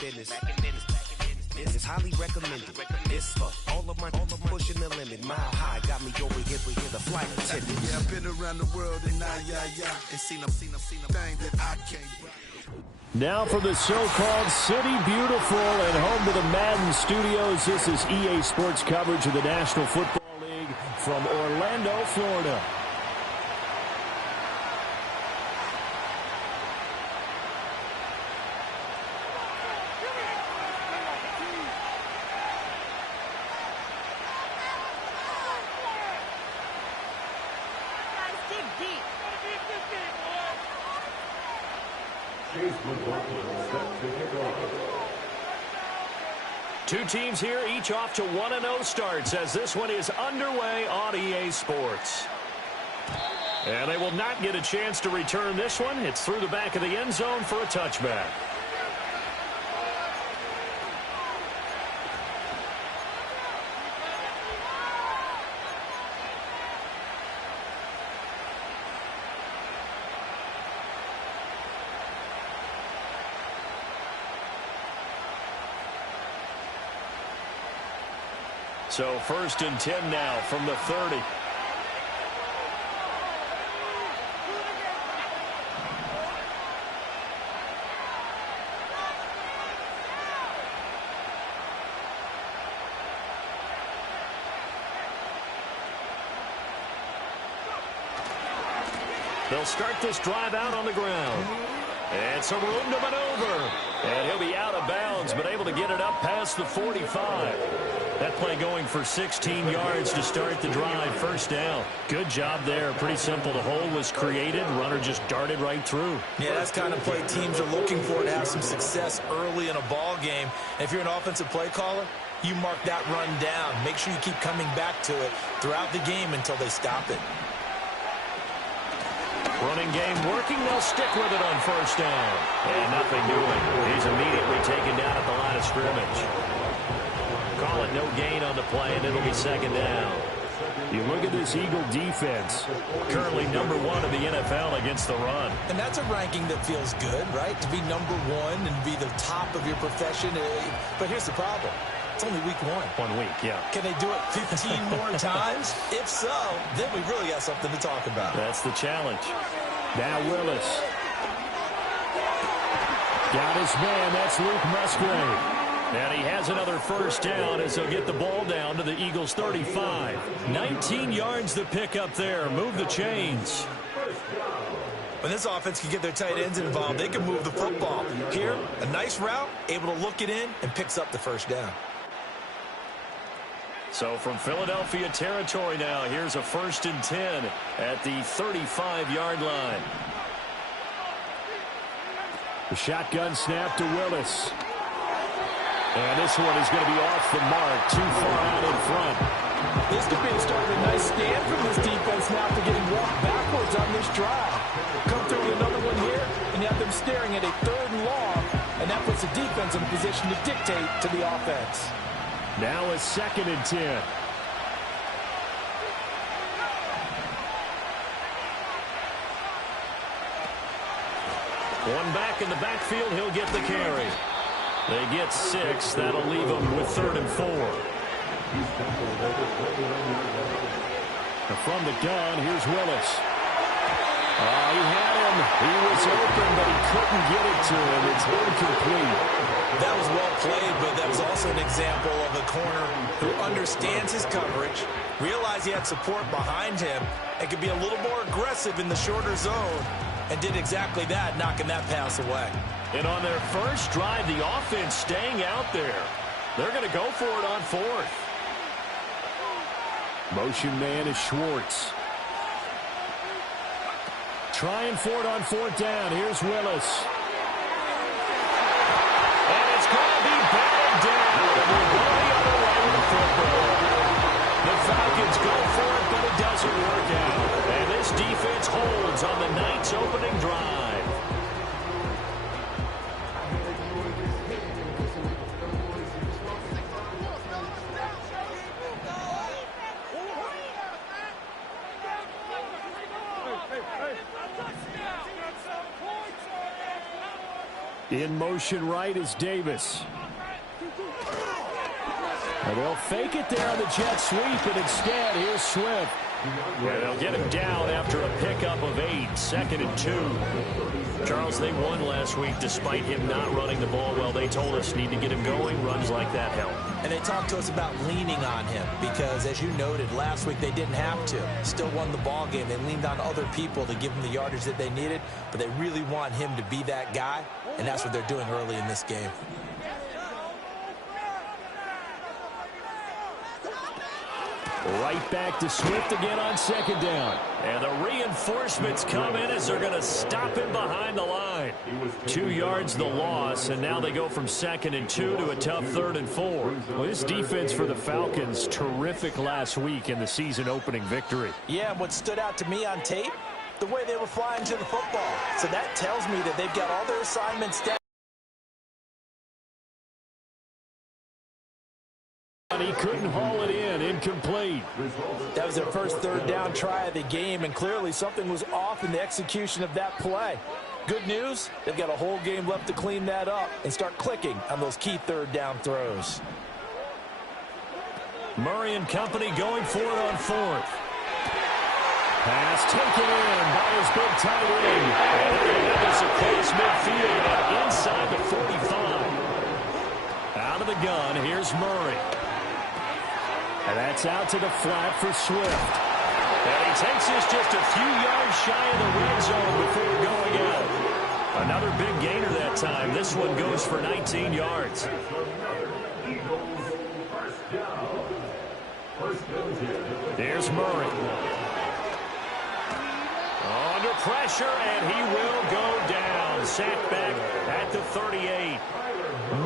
business. It's highly recommended. It's for all of my pushing the limit. Mile high got me over here for the flight attendant. Yeah, I've been around the world and and seen a thing that I can't. Now for the so-called City Beautiful and home to the Madden studios. This is EA Sports coverage of the National Football League from Orlando, Florida. Two teams here, each off to 1-0 starts as this one is underway on EA Sports. And they will not get a chance to return this one. It's through the back of the end zone for a touchback. So 1st and 10 now from the 30. They'll start this drive out on the ground. And some room to maneuver. And he'll be out of bounds, but able to get it up past the 45. That play going for 16 yards to start the drive. First down. Good job there. Pretty simple. The hole was created. Runner just darted right through. Yeah, that's the kind of play teams are looking for to have some success early in a ball game. And if you're an offensive play caller, you mark that run down. Make sure you keep coming back to it throughout the game until they stop it. Running game working. They'll stick with it on first down. And nothing doing. He's immediately taken down at the line of scrimmage. Call it no gain on the play, and it'll be second down. You look at this Eagle defense. Currently #1 in the NFL against the run. And that's a ranking that feels good, right? To be #1 and be the top of your profession. But here's the problem. It's only week 1. 1 week, yeah. Can they do it 15 more times? If so, then we really got something to talk about. That's the challenge. Now Willis. Got his man. That's Luke Musgrave. And he has another first down as he'll get the ball down to the Eagles' 35. 19 yards to pick up there. Move the chains. When this offense can get their tight ends involved, they can move the football. Here, a nice route, able to look it in, and picks up the first down. So from Philadelphia territory now, here's a 1st and 10 at the 35-yard line. The shotgun snap to Willis. And this one is going to be off the mark, too far out in front. This could be the start of a nice stand from this defense now after getting walked backwards on this drive. Come through with another one here, and you have them staring at a 3rd and long, and that puts the defense in a position to dictate to the offense. Now a 2nd and 10. One back in the backfield, he'll get the carry. They get 6. That'll leave them with 3rd and 4. From the gun, here's Willis. He had him. He was open, but he couldn't get it to him. It's incomplete. That was well played, but that was also an example of a corner who understands his coverage, realized he had support behind him, and could be a little more aggressive in the shorter zone, and did exactly that, knocking that pass away. And on their first drive, the offense staying out there. They're going to go for it on 4th. Motion man is Schwartz. Trying for it on 4th down. Here's Willis. And it's going to be batted down. We're going the other way with football. The Falcons go for it, but it doesn't work out. And this defense holds on the Knights' opening drive. In motion right is Davis. And they'll fake it there on the jet sweep, and instead, here's Swift. Yeah, they'll get him down after a pickup of 8, 2nd and 2. Charles, they won last week despite him not running the ball well. They told us need to get him going. Runs like that help. And they talked to us about leaning on him because, as you noted, last week they didn't have to. Still won the ball game. They leaned on other people to give them the yardage that they needed, but they really want him to be that guy, and that's what they're doing early in this game. Right back to Swift again on 2nd down. And the reinforcements come in as they're going to stop him behind the line. 2 yards the loss, and now they go from 2nd and 2 to a tough 3rd and 4. Well, this defense for the Falcons, terrific last week in the season-opening victory. Yeah, what stood out to me on tape, the way they were flying to the football. So that tells me that they've got all their assignments down. He couldn't haul it in, incomplete. That was their first 3rd down try of the game, and clearly something was off in the execution of that play. Good news, they've got a whole game left to clean that up and start clicking on those key 3rd down throws. Murray and company going for it on 4th. Pass taken in by his big tight end. And it's across midfield and inside the 45. Out of the gun, here's Murray. And that's out to the flat for Swift. And he takes this just a few yards shy of the red zone before going out. Another big gainer that time. This one goes for 19 yards. Here's Murray. Under pressure, and he will go down. Sacked back at the 38.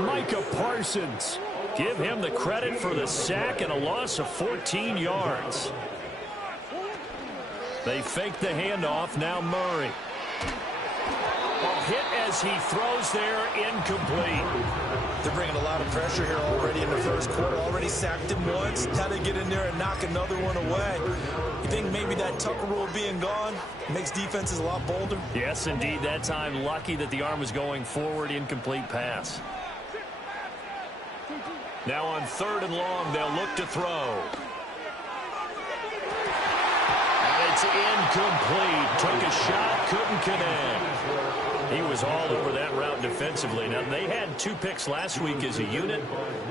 Micah Parsons. Give him the credit for the sack and a loss of 14 yards. They fake the handoff. Now Murray. Hit as he throws there, incomplete. They're bringing a lot of pressure here already in the first quarter. Already sacked him once. How to get in there and knock another one away. You think maybe that Tucker rule being gone makes defenses a lot bolder? Yes, indeed. That time, lucky that the arm was going forward. Incomplete pass. Now on 3rd and long, they'll look to throw. And it's incomplete. Took a shot, couldn't connect. He was all over that route defensively. Now, they had 2 picks last week as a unit.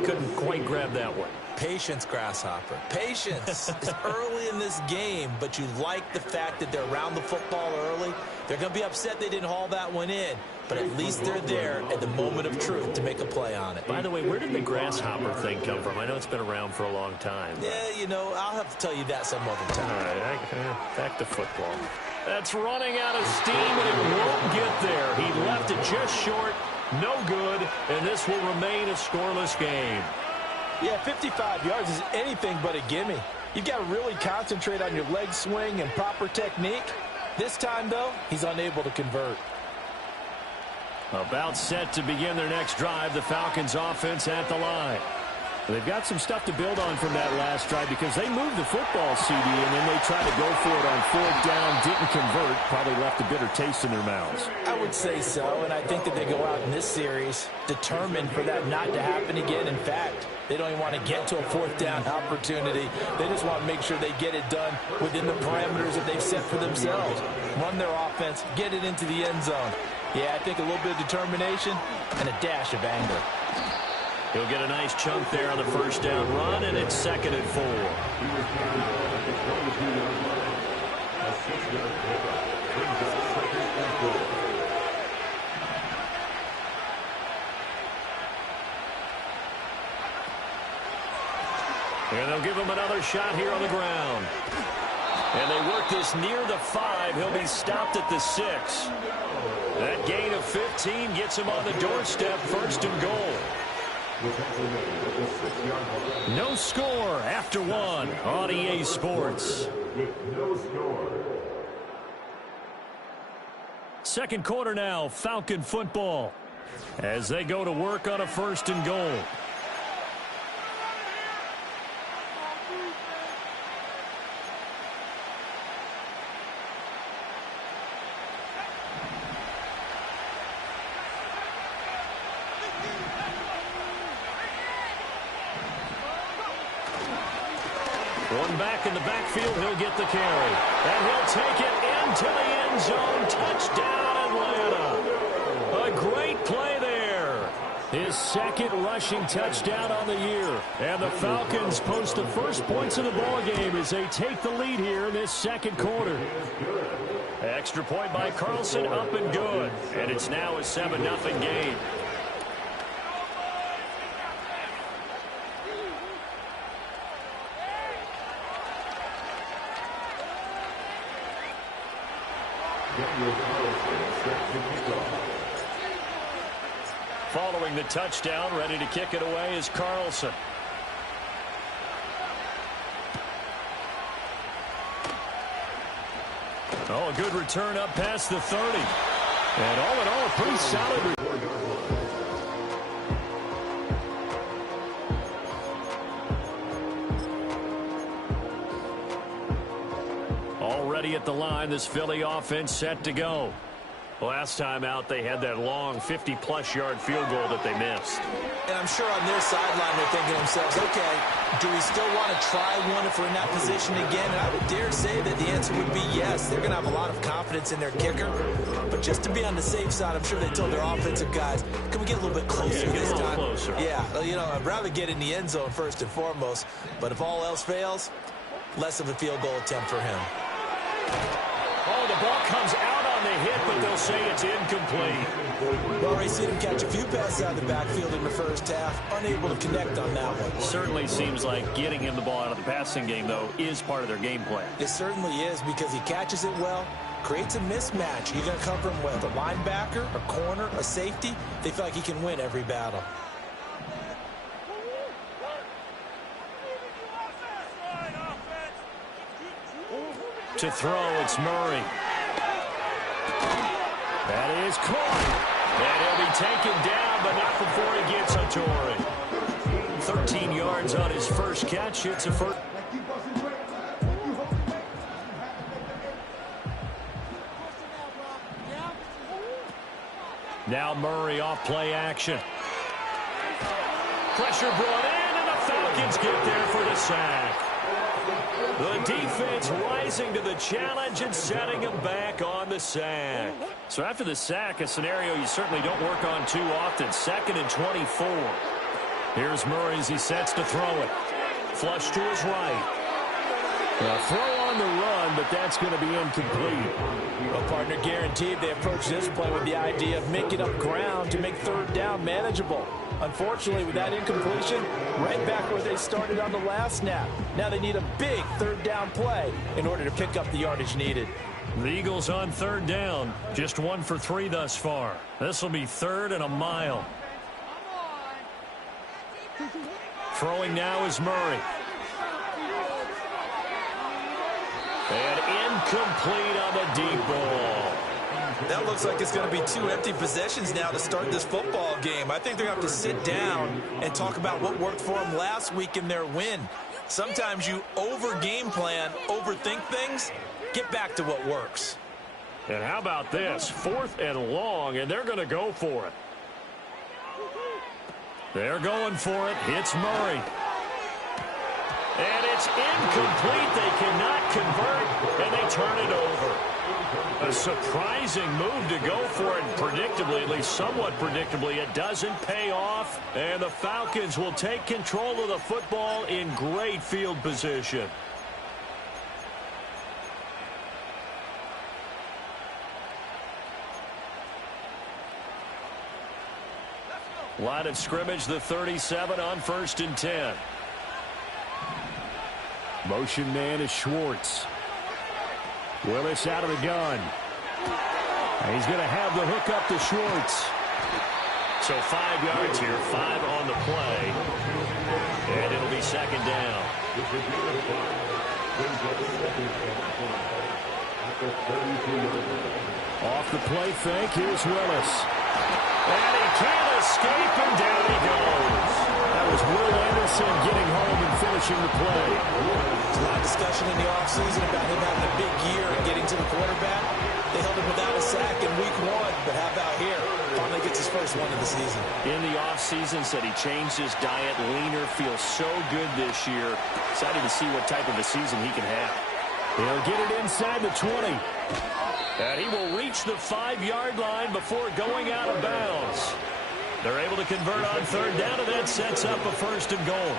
Couldn't quite grab that one. Patience, Grasshopper. Patience. It's early in this game, but you like the fact that they're around the football early. They're going to be upset they didn't haul that one in, but at least they're there at the moment of truth to make a play on it. By the way, where did the grasshopper thing come from? I know it's been around for a long time. Yeah, you know, I'll have to tell you that some other time. All right, back to football. That's running out of steam, and it won't get there. He left it just short, no good, and this will remain a scoreless game. Yeah, 55 yards is anything but a gimme. You've got to really concentrate on your leg swing and proper technique. This time, though, he's unable to convert. About set to begin their next drive, the Falcons offense at the line. They've got some stuff to build on from that last drive because they moved the football, CD, and then they tried to go for it on 4th down, didn't convert, probably left a bitter taste in their mouths. I would say so, and I think that they go out in this series determined for that not to happen again. In fact, they don't even want to get to a 4th down opportunity. They just want to make sure they get it done within the parameters that they've set for themselves. Run their offense, get it into the end zone. Yeah, I think a little bit of determination and a dash of anger. He'll get a nice chunk there on the 1st down run, and it's 2nd and 4. And they'll give him another shot here on the ground. And they work this near the 5. He'll be stopped at the 6. That gain of 15 gets him on the doorstep, 1st and goal. No score after 1 on EA Sports. Second quarter now, Falcon football, as they go to work on a 1st and goal. One back in the backfield, he'll get the carry. And he'll take it into the end zone. Touchdown, Atlanta. A great play there. His second rushing touchdown on the year. And the Falcons post the first points of the ball game as they take the lead here in this second quarter. Extra point by Carlson, up and good. And it's now a 7-0 game. Following the touchdown, ready to kick it away is Carlson. Oh, a good return up past the 30. And all in all, a pretty solid. Already at the line, this Philly offense set to go. Last time out, they had that long 50-plus yard field goal that they missed. And I'm sure on their sideline, they're thinking to themselves, okay, do we still want to try one if we're in that position again? And I would dare say that the answer would be yes. They're going to have a lot of confidence in their kicker. But just to be on the safe side, I'm sure they told their offensive guys, can we get a little bit closer this time? Closer. Yeah, you know, I'd rather get in the end zone first and foremost. But if all else fails, less of a field goal attempt for him. Oh, the ball comes out on the hit, but they'll say it's incomplete. Well, already seen him catch a few passes out of the backfield in the first half, unable to connect on that one. Certainly seems like getting him the ball out of the passing game, though, is part of their game plan. It certainly is, because he catches it well, creates a mismatch. You're going to come from with a linebacker, a corner, a safety. They feel like he can win every battle. To throw, it's Murray. That is caught. And he'll be taken down, but not before he gets a Torrey. 13 yards on his first catch. It's a first. Now Murray off play action. Pressure brought in, and the Falcons get there for the sack. The defense rising to the challenge and setting him back on the sack. So after the sack, a scenario you certainly don't work on too often. 2nd and 24. Here's Murray as he sets to throw it. Flush to his right. A throw on the run, but that's going to be incomplete. Well, partner, guaranteed they approach this play with the idea of making up ground to make third down manageable. Unfortunately, with that incompletion, right back where they started on the last snap. Now they need a big third down play in order to pick up the yardage needed. The Eagles on third down. Just 1 for 3 thus far. This will be 3rd and a mile. Throwing now is Murray. And incomplete on the deep ball. That looks like it's going to be 2 empty possessions now to start this football game. I think they're going to have to sit down and talk about what worked for them last week in their win. Sometimes you over-game plan, overthink things, get back to what works. And how about this? 4th and long, and they're going to go for it. They're going for it. It's Murray. And it's incomplete. They cannot convert, and they turn it over. A surprising move to go for it, predictably, at least somewhat predictably. It doesn't pay off, and the Falcons will take control of the football in great field position. Line of scrimmage, the 37 on 1st and 10. Motion man is Schwartz. Willis out of the gun. And he's going to have the hook up to Schwartz. So 5 yards here, 5 on the play. And it'll be 2nd down. Off the play fake, here's Willis. And he can't escape, and down he goes. That was Will Anderson getting home and finishing the play. There's a lot of discussion in the offseason about him having a big year and getting to the quarterback. They held him without a sack in week 1, but how about here? Finally gets his first one of the season. In the offseason, said he changed his diet, leaner, feels so good this year. Excited to see what type of a season he can have. He'll get it inside the 20. And he will reach the 5-yard line before going out of bounds. They're able to convert on third down, and that sets up a first and goal.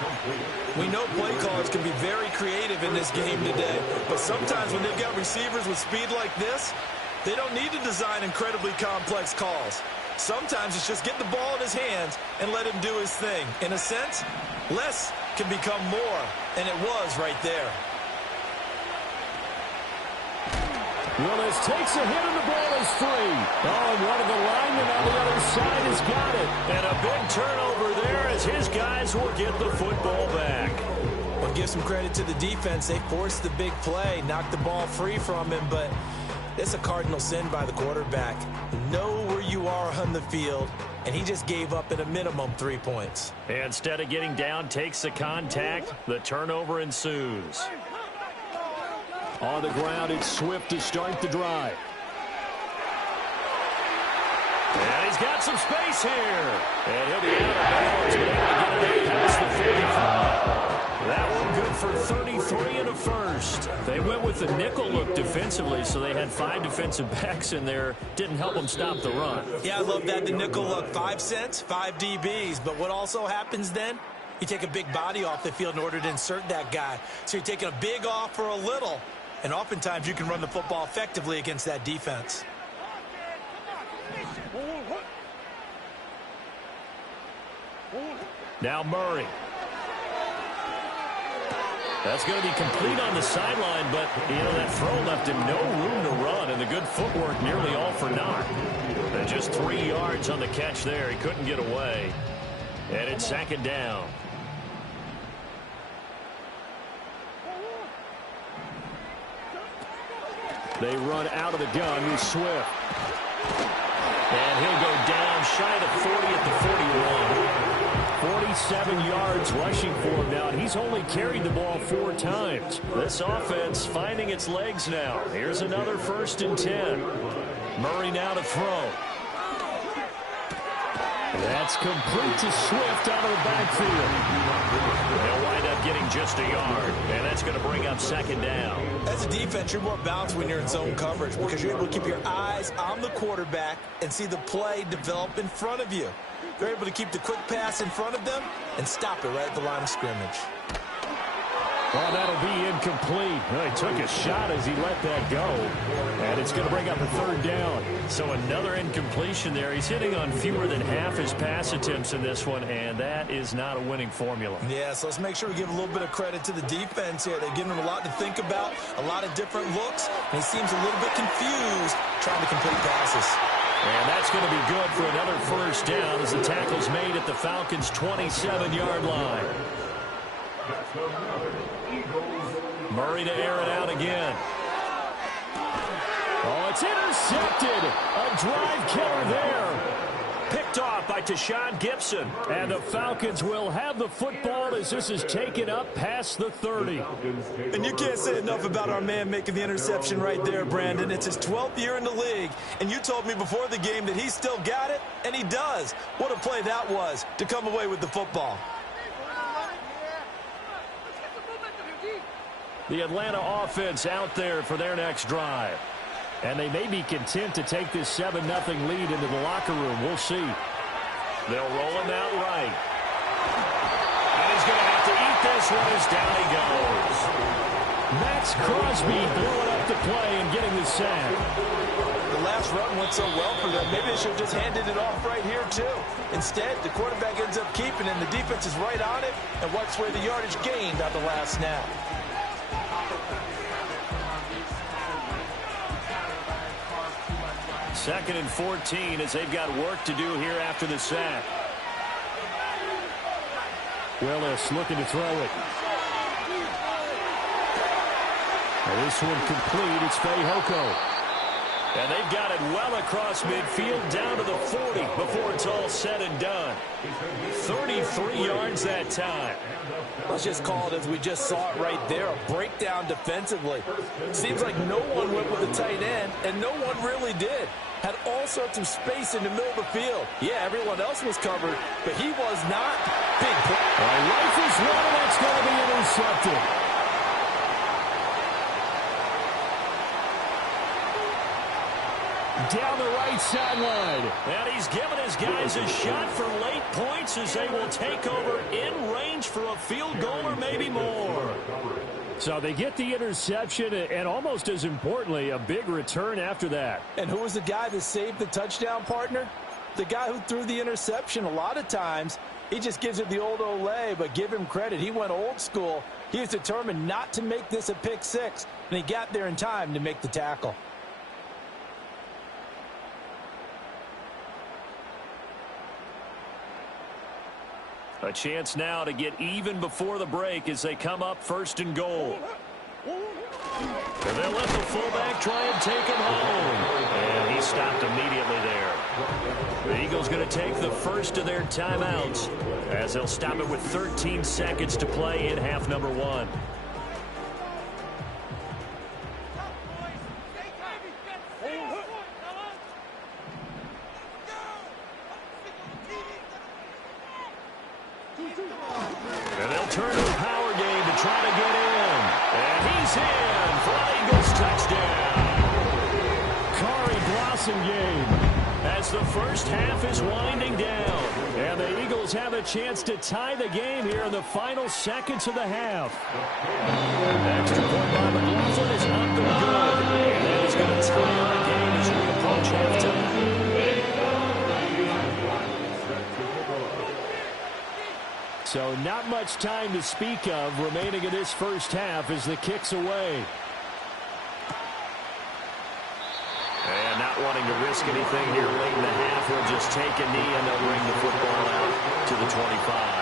We know play callers can be very creative in this game today, but sometimes when they've got receivers with speed like this, they don't need to design incredibly complex calls. Sometimes it's just get the ball in his hands and let him do his thing. In a sense, less can become more, and it was right there. Willis takes a hit and the ball is free. Oh, and one of the linemen on the other side has got it. And a big turnover there as his guys will get the football back. Well, give some credit to the defense. They forced the big play, knocked the ball free from him, but it's a cardinal sin by the quarterback. Know where you are on the field, and he just gave up at a minimum 3 points. Instead of getting down, takes the contact. The turnover ensues. On the ground, it's Swift to start the drive. And he's got some space here. And he'll be out of bounds, but able to get it past the 45. That one good for 33 and a first. They went with the nickel look defensively, so they had 5 defensive backs in there. Didn't help them stop the run. Yeah, I love that, the nickel look. 5 cents, 5 DBs. But what also happens then? You take a big body off the field in order to insert that guy. So you're taking a big off for a little. And oftentimes you can run the football effectively against that defense. Now Murray. That's going to be complete on the sideline, but, you know, that throw left him no room to run, and the good footwork nearly all for naught. And just 3 yards on the catch there. He couldn't get away. And it's second down. They run out of the gun with Swift. And he'll go down shy of the 40 at the 41. 47 yards rushing for him now. He's only carried the ball 4 times. This offense finding its legs now. Here's another 1st and 10. Murray now to throw. That's complete to Swift out of the backfield. They'll wind up getting just a yard, and that's going to bring up second down. As a defense, you're more balanced when you're in zone coverage because you're able to keep your eyes on the quarterback and see the play develop in front of you. They're able to keep the quick pass in front of them and stop it right at the line of scrimmage. Well, that'll be incomplete. Well, he took a shot as he let that go. And it's going to bring up a 3rd down. So another incompletion there. He's hitting on fewer than half his pass attempts in this one, and that is not a winning formula. Yeah, so let's make sure we give a little bit of credit to the defense here. They're giving him a lot to think about, a lot of different looks, and he seems a little bit confused trying to complete passes. And that's going to be good for another 1st down as the tackle's made at the Falcons' 27-yard line. Murray to air it out again. Oh, it's intercepted. A drive killer there. Picked off by Tashawn Gibson. And the Falcons will have the football as this is taken up past the 30. And you can't say enough about our man making the interception right there, Brandon. It's his 12th year in the league, and you told me before the game that he still got it, and he does. What a play that was to come away with the football. The Atlanta offense out there for their next drive. And they may be content to take this 7-0 lead into the locker room. We'll see. They'll roll him out right. And he's going to have to eat this one as down he goes. Max Crosby blowing up the play and getting the sack. The last run went so well for them. Maybe they should have just handed it off right here, too. Instead, the quarterback ends up keeping it, and the defense is right on it and wipes away the yardage gained on the last snap. Second and 14 as they've got work to do here after the sack. Willis looking to throw it. Now this one complete. It's Fehoko. And they've got it well across midfield down to the 40 before it's all said and done. 33 yards that time. Let's just call it as we just saw it right there, a breakdown defensively. Seems like no one went with the tight end, and no one really did. Had all sorts of space in the middle of the field. Yeah, everyone else was covered, but he was not. Big play. Rifles one, and that's going to be intercepted. Down the right sideline. And he's given his guys a shot for late points as they will take over in range for a field goal or maybe more. So they get the interception and almost as importantly, a big return after that. And who was the guy that saved the touchdown, partner? The guy who threw the interception. A lot of times, he just gives it the old Olay, but give him credit. He went old school. He was determined not to make this a pick six, and he got there in time to make the tackle. A chance now to get even before the break as they come up 1st and goal. And they'll let the fullback try and take him home. And he stopped immediately there. The Eagles going to take the first of their timeouts as they'll stop it with 13 seconds to play in half number 1. And they'll turn to a power game to try to get in. And he's in for an Eagles touchdown. Kari Blossomgame as the first half is winding down. And the Eagles have a chance to tie the game here in the final seconds of the half. Extra point by McLaughlin is up and good. And that is going to tie our game as we approach halftime. So not much time to speak of remaining in this first half as the kick's away. And not wanting to risk anything here late in the half, he'll just take a knee and they'll bring the football out to the 25.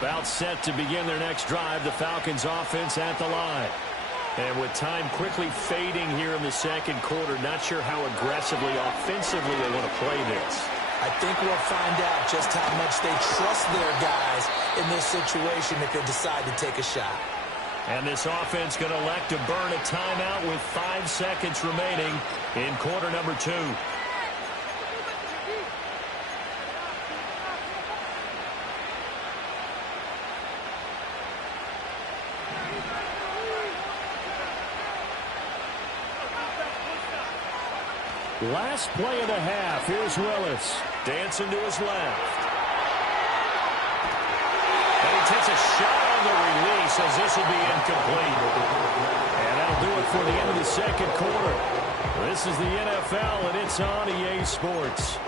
About set to begin their next drive, the Falcons offense at the line. And with time quickly fading here in the second quarter, not sure how aggressively, offensively they want to play this. I think we'll find out just how much they trust their guys in this situation if they decide to take a shot. And this offense going to elect to burn a timeout with 5 seconds remaining in quarter number 2. Last play of the half. Here's Willis. Dancing to his left. And he takes a shot on the release as this will be incomplete. And that'll do it for the end of the second quarter. This is the NFL, and it's on EA Sports.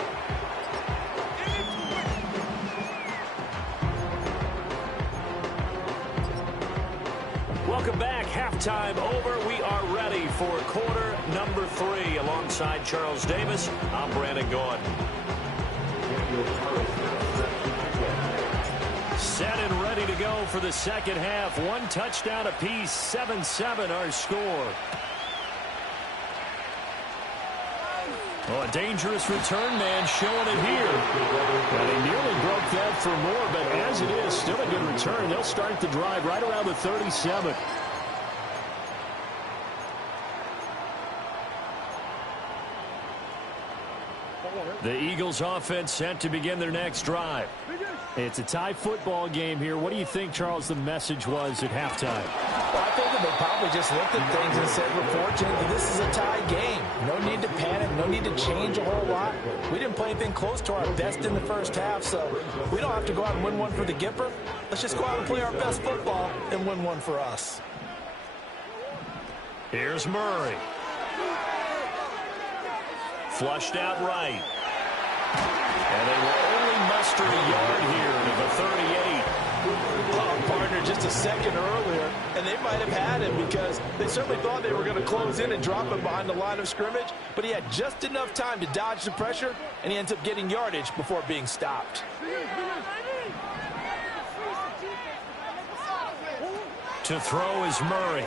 Welcome back. Halftime over. We are ready for quarter number 3. Alongside Charles Davis, I'm Brandon Gordon. Set and ready to go for the second half. 1 touchdown apiece. 7-7 our score. Oh, a dangerous return man showing it here. And he nearly broke that for more, but as it is, still a good return. They'll start the drive right around the 37. The Eagles offense set to begin their next drive. It's a tie football game here. What do you think, Charles, the message was at halftime? Well, I think that they probably just looked at things and said, we're fortunate that this is a tie game. No need to panic. No need to change a whole lot. We didn't play anything close to our best in the first half, so we don't have to go out and win one for the Gipper. Let's just go out and play our best football and win one for us. Here's Murray. Flushed out right. And they will just for a yard here to the 38. Oh, partner, just a second earlier, and they might have had him because they certainly thought they were going to close in and drop him behind the line of scrimmage, but he had just enough time to dodge the pressure, and he ends up getting yardage before being stopped. To throw is Murray.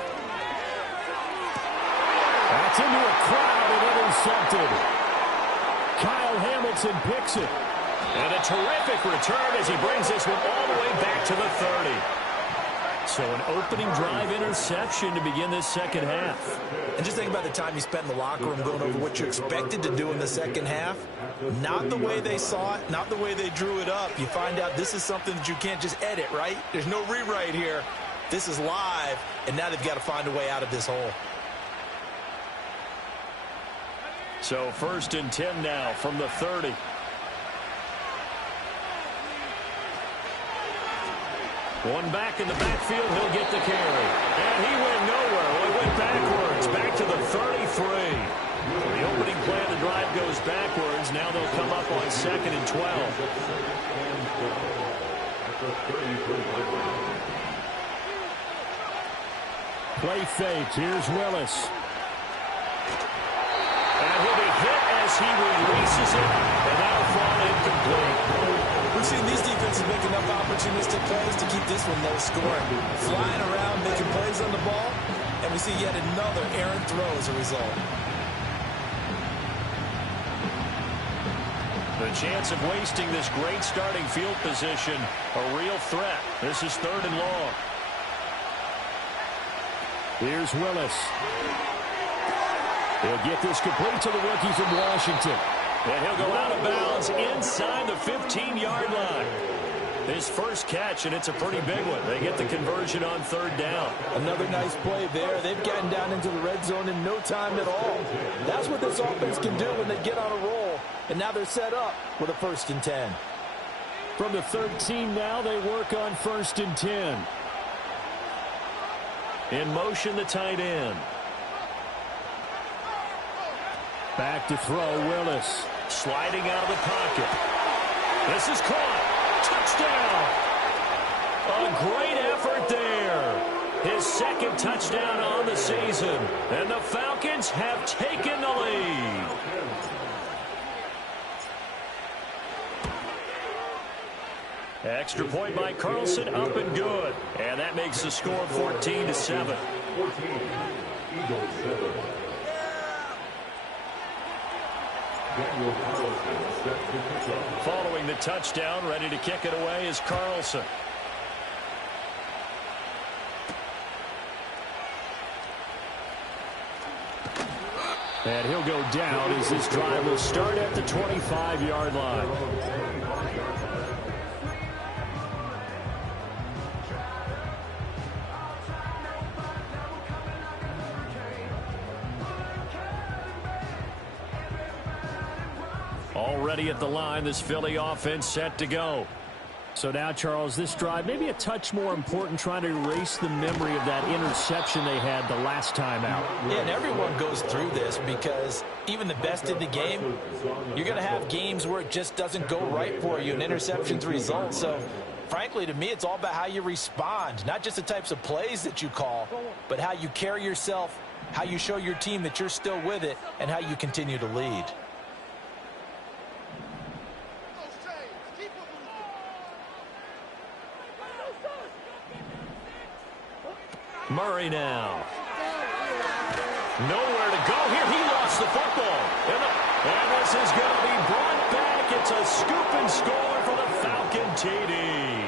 That's into a crowd and intercepted. Kyle Hamilton picks it. And a terrific return as he brings this one all the way back to the 30. So an opening drive interception to begin this second half. And just think about the time you spent in the locker room going over what you expected to do in the second half. Not the way they saw it, not the way they drew it up. You find out this is something that you can't just edit, right? There's no rewrite here. This is live, and now they've got to find a way out of this hole. So 1st and 10 now from the 30. One back in the backfield, he'll get the carry. And he went nowhere. Well, he went backwards, back to the 33. The opening play of the drive goes backwards. Now they'll come up on 2nd and 12. Play fake. Here's Willis. And he'll be hit as he releases it, and that'll fall incomplete. We've seen these defenses make enough opportunistic plays to keep this one low scoring. Flying around, making plays on the ball, and we see yet another errant throw as a result. The chance of wasting this great starting field position, a real threat. This is 3rd and long. Here's Willis. He'll get this complete to the rookie from Washington. And he'll go out of bounds inside the 15-yard line. His first catch, and it's a pretty big one. They get the conversion on 3rd down. Another nice play there. They've gotten down into the red zone in no time at all. That's what this offense can do when they get on a roll. And now they're set up with a 1st and 10. From the 13 now, they work on 1st and 10. In motion, the tight end. Back to throw, Willis. Sliding out of the pocket. This is caught. Touchdown. A great effort there. His 2nd touchdown on the season. And the Falcons have taken the lead. Extra point by Carlson, up and good. And that makes the score 14-7. Following the touchdown, ready to kick it away is Carlson. And he'll go down as this drive will start at the 25-yard line. Already at the line, this Philly offense set to go. So now, Charles, this drive maybe a touch more important, trying to erase the memory of that interception they had the last time out. Yeah, and everyone goes through this because even the best in the game, you're going to have games where it just doesn't go right for you and interceptions result. So, frankly, to me, it's all about how you respond, not just the types of plays that you call, but how you carry yourself, how you show your team that you're still with it, and how you continue to lead. Murray now. Nowhere to go here. He lost the football. And this is going to be brought back. It's a scoop and score for the Falcon TD.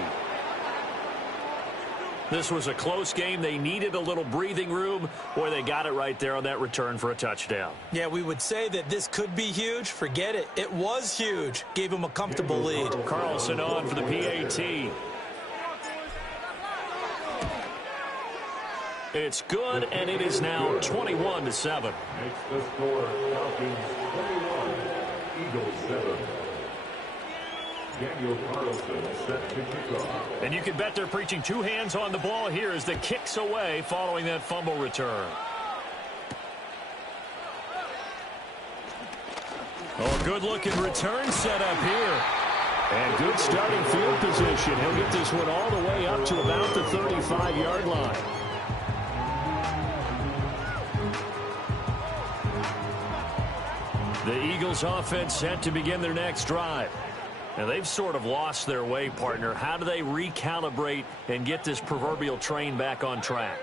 This was a close game. They needed a little breathing room. Boy, they got it right there on that return for a touchdown. Yeah, we would say that this could be huge. Forget it. It was huge. Gave them a comfortable lead. Carlson on for the PAT. It's good, and it is now 21-7. Makes the score Falcons 21, Eagles 7. Daniel Carlson set to kick off. And you can bet they're preaching two hands on the ball here as the kick's away following that fumble return. Oh, good-looking return set up here. And good starting field position. He'll get this one all the way up to about the 35-yard line. The Eagles offense set to begin their next drive. Now, they've sort of lost their way, partner. How do they recalibrate and get this proverbial train back on track?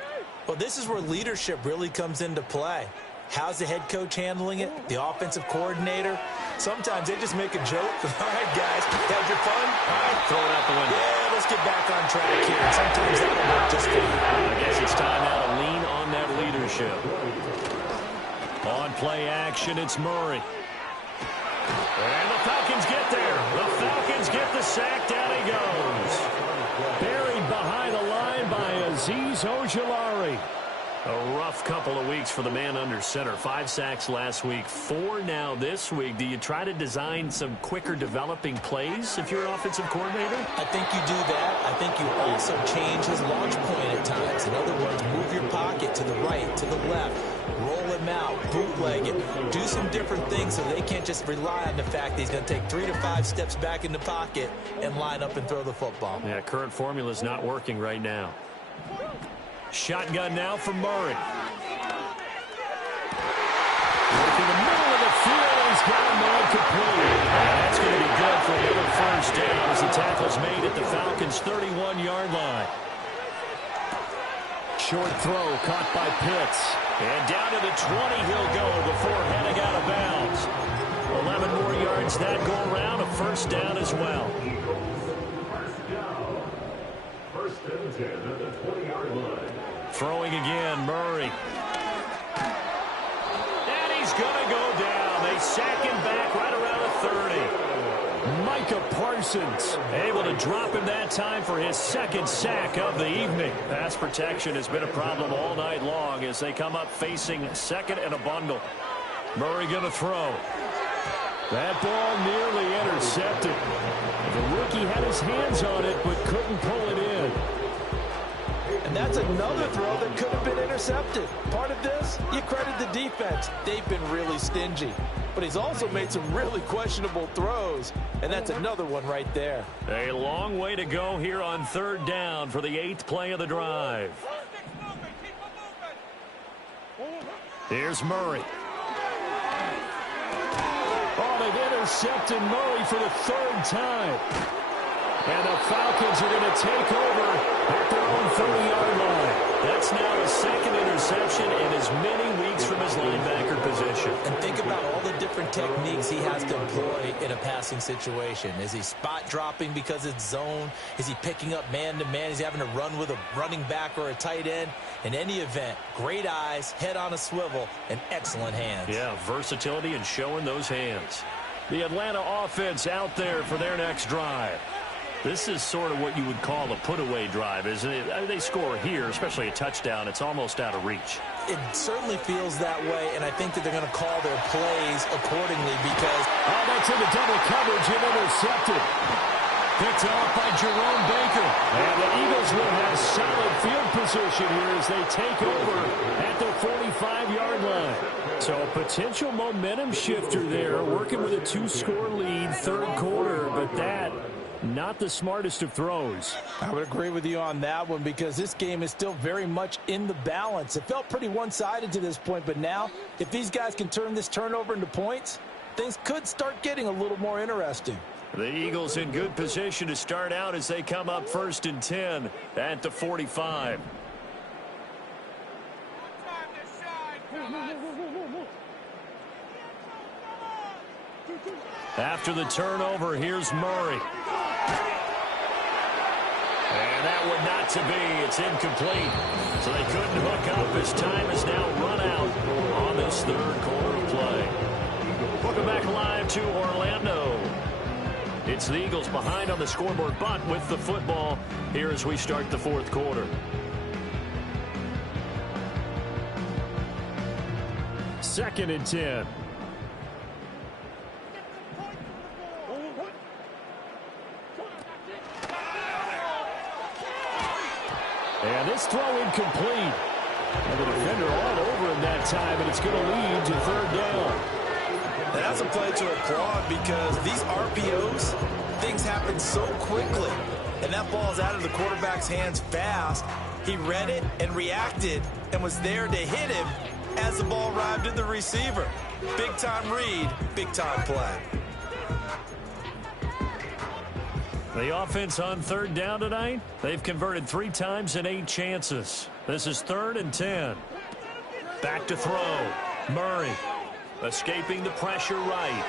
Well, this is where leadership really comes into play. How's the head coach handling it? The offensive coordinator? Sometimes they just make a joke. All right, guys, had your fun? All right, throw it out the window. Yeah, let's get back on track here. Sometimes that'll work just fine. I guess it's time now to lean on that leadership. On play action, it's Murray. And the Falcons get there. The Falcons get the sack. Down he goes. Buried behind the line by Azeez Ojulari. A rough couple of weeks for the man under center. 5 sacks last week, 4 now this week. Do you try to design some quicker developing plays if you're an offensive coordinator? I think you do that. I think you also change his launch point at times. In other words, move your pocket to the right, to the left. Roll him out, bootleg it. Do some different things so they can't just rely on the fact that he's going to take 3 to 5 steps back in the pocket and line up and throw the football. Yeah, current formula is not working right now. Shotgun now for Murray. Working the middle of the field, he's got a man complete. That's going to be good for another first down as the tackle's made at the Falcons' 31-yard line. Short throw caught by Pitts. And down to the 20 he'll go before heading out of bounds. 11 more yards that go around, a first down as well. First and 10 at the 20-yard line. Throwing again, Murray. And he's going to go down. They sack him back right around the 30. Micah Parsons able to drop him that time for his second sack of the evening. Pass protection has been a problem all night long as they come up facing second and a bundle. Murray going to throw. That ball nearly intercepted. The rookie had his hands on it but couldn't pull it in. And that's another throw that could have been intercepted. Part of this, you credit the defense. They've been really stingy. But he's also made some really questionable throws. And that's another one right there. A long way to go here on third down for the 8th play of the drive. Here's Murray. Oh, they've intercepted Murray for the 3rd time. And the Falcons are going to take over at their own 30-yard line. That's now his 2nd interception in as many weeks from his linebacker position. And think about all the different techniques he has to employ in a passing situation. Is he spot dropping because it's zone? Is he picking up man-to-man? Is he having to run with a running back or a tight end? In any event, great eyes, head on a swivel, and excellent hands. Yeah, versatility and showing those hands. The Atlanta offense out there for their next drive. This is sort of what you would call a put-away drive, isn't it? I mean, they score here, especially a touchdown. It's almost out of reach. It certainly feels that way, and I think that they're going to call their plays accordingly because... Oh, that's in the double coverage and intercepted. Picked off by Jerome Baker. And the Eagles will have solid field position here as they take over at the 45-yard line. So a potential momentum shifter there, working with a 2-score lead, 3rd quarter, but that... not the smartest of throws. I would agree with you on that one because this game is still very much in the balance. It felt pretty one-sided to this point, but now if these guys can turn this turnover into points, things could start getting a little more interesting. The Eagles in good position to start out as they come up 1st and 10 at the 45. After the turnover, here's Murray. And that one not to be. It's incomplete. So they couldn't hook up as time is now run out on this 3rd quarter of play. Welcome back live to Orlando. It's the Eagles behind on the scoreboard, but with the football here as we start the 4th quarter. Second and 10. And this throw incomplete. And the defender all over him that time, and it's going to lead to 3rd down. And that's a play to applaud because these RPOs, things happen so quickly. And that ball's out of the quarterback's hands fast. He read it and reacted and was there to hit him as the ball arrived at the receiver. Big-time read, big-time play. The offense on third down tonight, they've converted 3 times in 8 chances. This is 3rd and 10. Back to throw. Murray escaping the pressure right.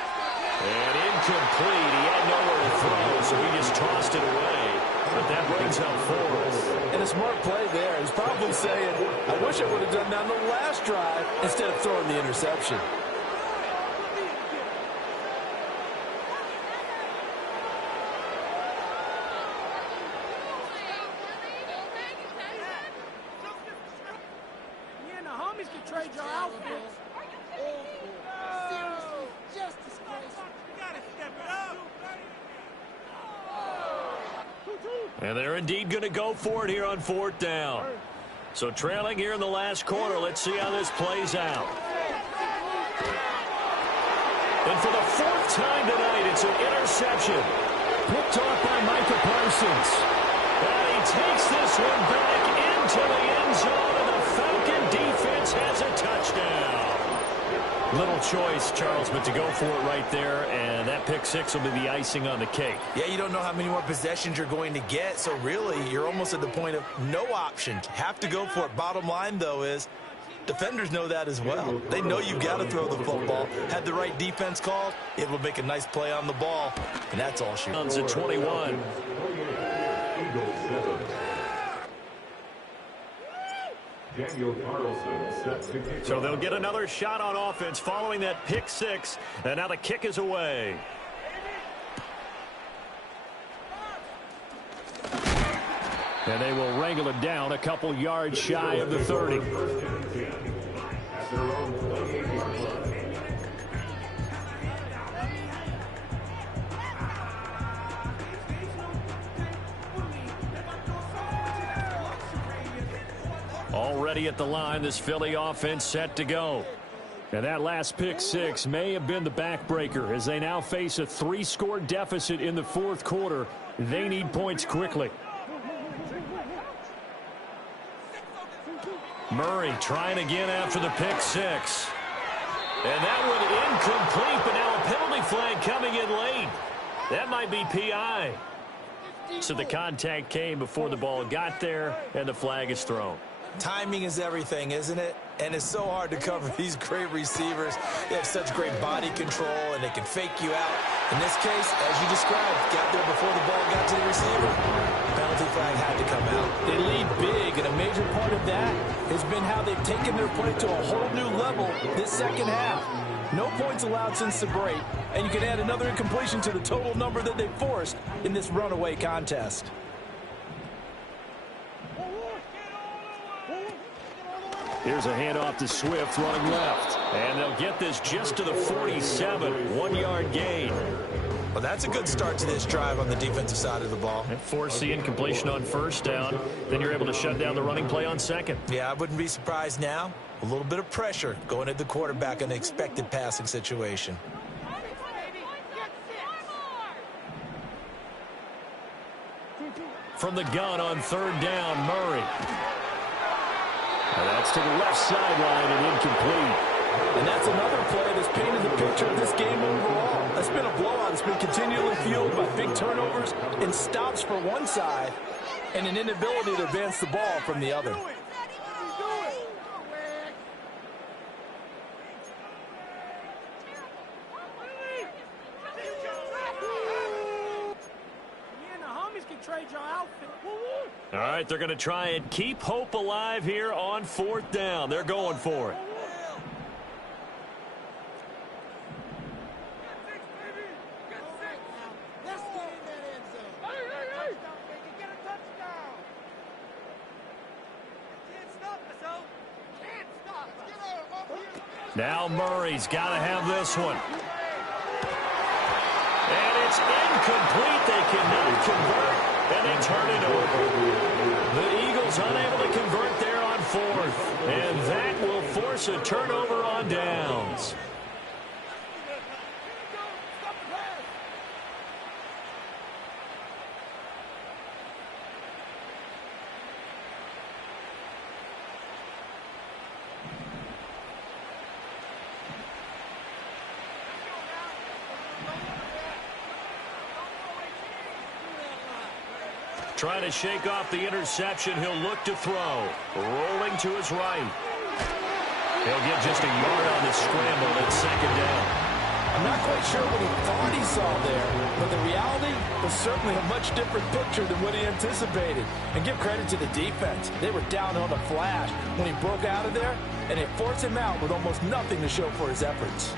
And incomplete. He had nowhere to throw, so he just tossed it away. But that brings up 4th. And a smart play there. He's probably saying, I wish I would have done that on the last drive instead of throwing the interception. And they're indeed going to go for it here on 4th down. So trailing here in the last quarter. Let's see how this plays out. And for the 4th time tonight, it's an interception. Picked off by Micah Parsons. And he takes this one back into the end zone, and the Falcon defense has a touchdown. Little choice, Charles, but to go for it right there, and that pick 6 will be the icing on the cake. Yeah, you don't know how many more possessions you're going to get, so really you're almost at the point of no options. Have to go for it. Bottom line, though, is defenders know that as well. They know you've got to throw the football. Had the right defense called, it will make a nice play on the ball, and that's all she At 21. So they'll get another shot on offense following that pick 6, and now the kick is away. And they will wrangle it down a couple yards shy of the 30. Already at the line, this Philly offense set to go. And that last pick 6 may have been the backbreaker as they now face a 3-score deficit in the 4th quarter. They need points quickly. Murray trying again after the pick 6. And that one incomplete, but now a penalty flag coming in late. That might be PI. So the contact came before the ball got there, and the flag is thrown. Timing is everything, isn't it? And it's so hard to cover these great receivers. They have such great body control, and they can fake you out. In this case, as you described, got there before the ball got to the receiver. Penalty flag had to come out. They lead big, and a major part of that has been how they've taken their play to a whole new level this second half. No points allowed since the break, and you can add another incompletion to the total number that they forced in this runaway contest. Here's a handoff to Swift running left. And they'll get this just to the 47, 1-yard gain. Well, that's a good start to this drive on the defensive side of the ball. And force the incompletion on 1st down. Then you're able to shut down the running play on 2nd. Yeah, I wouldn't be surprised now. A little bit of pressure going at the quarterback in an expected passing situation. From the gun on 3rd down, Murray. And that's to the left sideline and incomplete. And that's another play that's painted the picture of this game overall. That's been a blowout. It's been continually fueled by big turnovers and stops for one side and an inability to advance the ball from the other. All right, they're going to try and keep hope alive here on 4th down. They're going for it. Now Murray's got to have this one. And it's incomplete. They cannot convert, and they turn it over. The Eagles unable to convert there on 4th, and that will force a turnover on downs. Trying to shake off the interception. He'll look to throw. Rolling to his right. He'll get just a yard on the scramble at second down. I'm not quite sure what he thought he saw there, but the reality was certainly a much different picture than what he anticipated. And give credit to the defense. They were down on a flash when he broke out of there, and it forced him out with almost nothing to show for his efforts.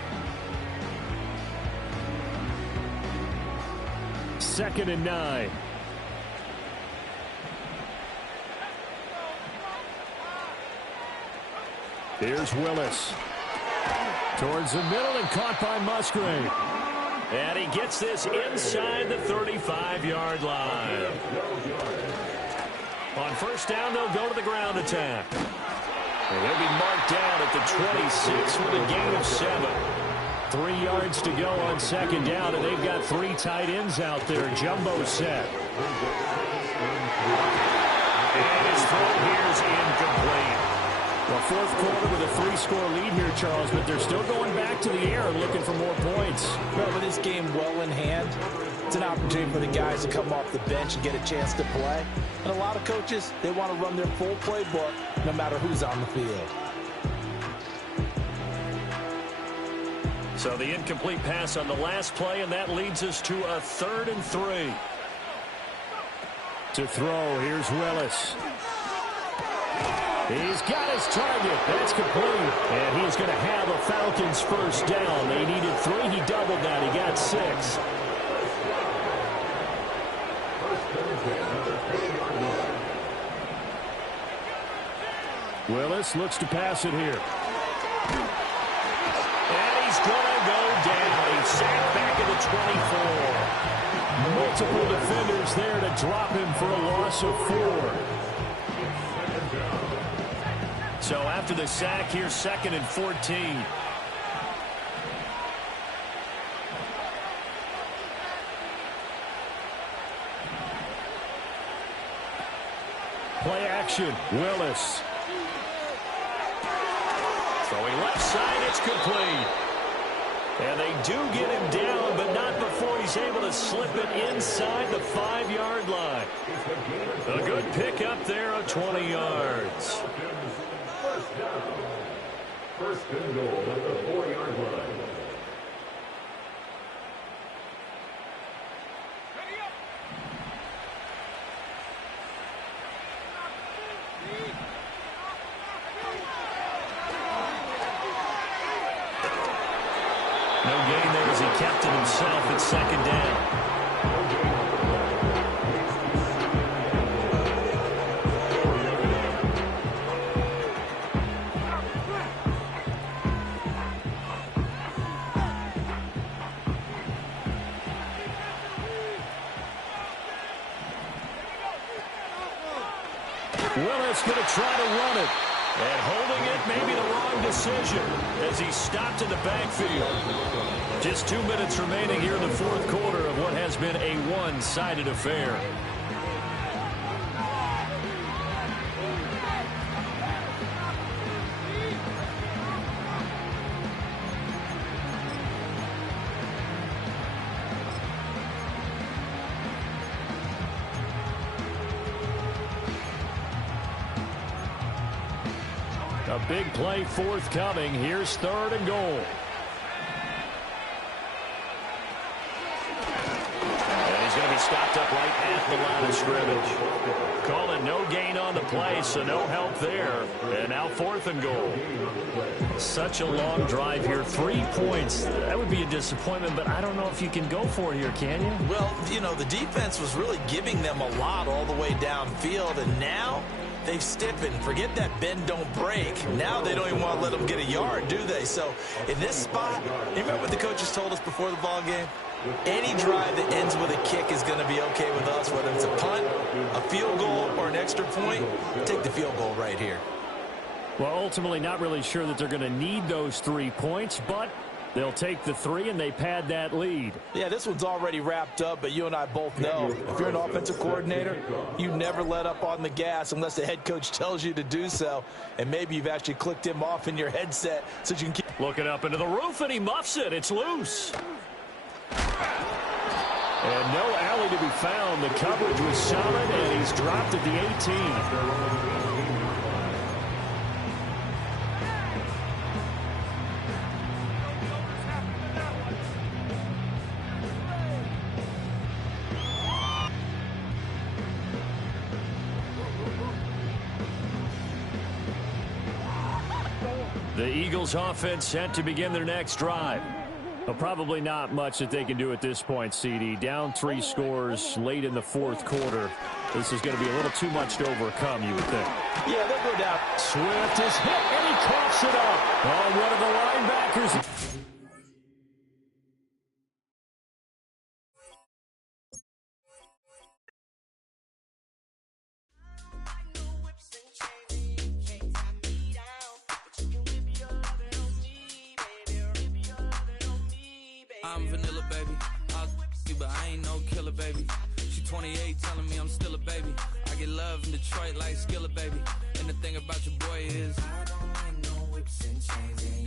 2nd and 9. Here's Willis. Towards the middle and caught by Musgrave. And he gets this inside the 35-yard line. On first down, they'll go to the ground attack. And they'll be marked down at the 26 with a gain of 7. 3 yards to go on second down, and they've got 3 tight ends out there. Jumbo set. And his throw here is incomplete. Well, fourth quarter with a 3-score lead here, Charles, but they're still going back to the air and looking for more points. Well, with this game well in hand, it's an opportunity for the guys to come off the bench and get a chance to play. And a lot of coaches, they want to run their full playbook no matter who's on the field. So the incomplete pass on the last play, and that leads us to a 3rd and 3. To throw, here's Willis. He's got his target. That's complete. And he's going to have a Falcons first down. They needed 3. He doubled that. He got 6. Willis looks to pass it here. And he's going to go down. He's sacked back at the 24. Multiple defenders there to drop him for a loss of 4. So after the sack, here's 2nd and 14. Play action, Willis. Throwing left side, it's complete. And they do get him down, but not before he's able to slip it inside the 5-yard line. A good pickup there of 20 yards. First and goal at the 4-yard line. No gain there as he kept it himself at second down. Willis going to try to run it. And holding it may be the wrong decision as he's stopped in the backfield. Just 2 minutes remaining here in the fourth quarter of what has been a one-sided affair. A big play forthcoming. Here's 3rd and goal. And he's going to be stopped up right at the line of scrimmage. Calling no gain on the play, so no help there. And now 4th and goal. Such a long drive here. 3 points. That would be a disappointment, but I don't know if you can go for it here, can you? Well, you know, the defense was really giving them a lot all the way downfield, and now they've stiffened. Forget that bend, don't break. Now they don't even want to let them get a yard, do they? So in this spot, you remember what the coaches told us before the ball game? Any drive that ends with a kick is going to be okay with us, whether it's a punt, a field goal, or an extra point. Take the field goal right here. Well, ultimately not really sure that they're going to need those 3 points, but they'll take the 3 and they pad that lead. Yeah, this one's already wrapped up, but you and I both know if you're an offensive coordinator, you never let up on the gas unless the head coach tells you to do so. And maybe you've actually clicked him off in your headset so you can keep looking up into the roof, and he muffs it. It's loose. And no alley to be found. The coverage was solid, and he's dropped at the 18. The Eagles offense set to begin their next drive. But probably not much that they can do at this point, CD. Down 3 scores late in the fourth quarter. This is going to be a little too much to overcome, you would think. Yeah, they'll go down. Swift is hit, and he coughs it up. Oh, one of the linebackers. I'm vanilla, baby. I'll you, but I ain't no killer, baby. She 28, telling me I'm still a baby. I get love in Detroit like Skilla, baby. And the thing about your boy is I don't like no whips and chains.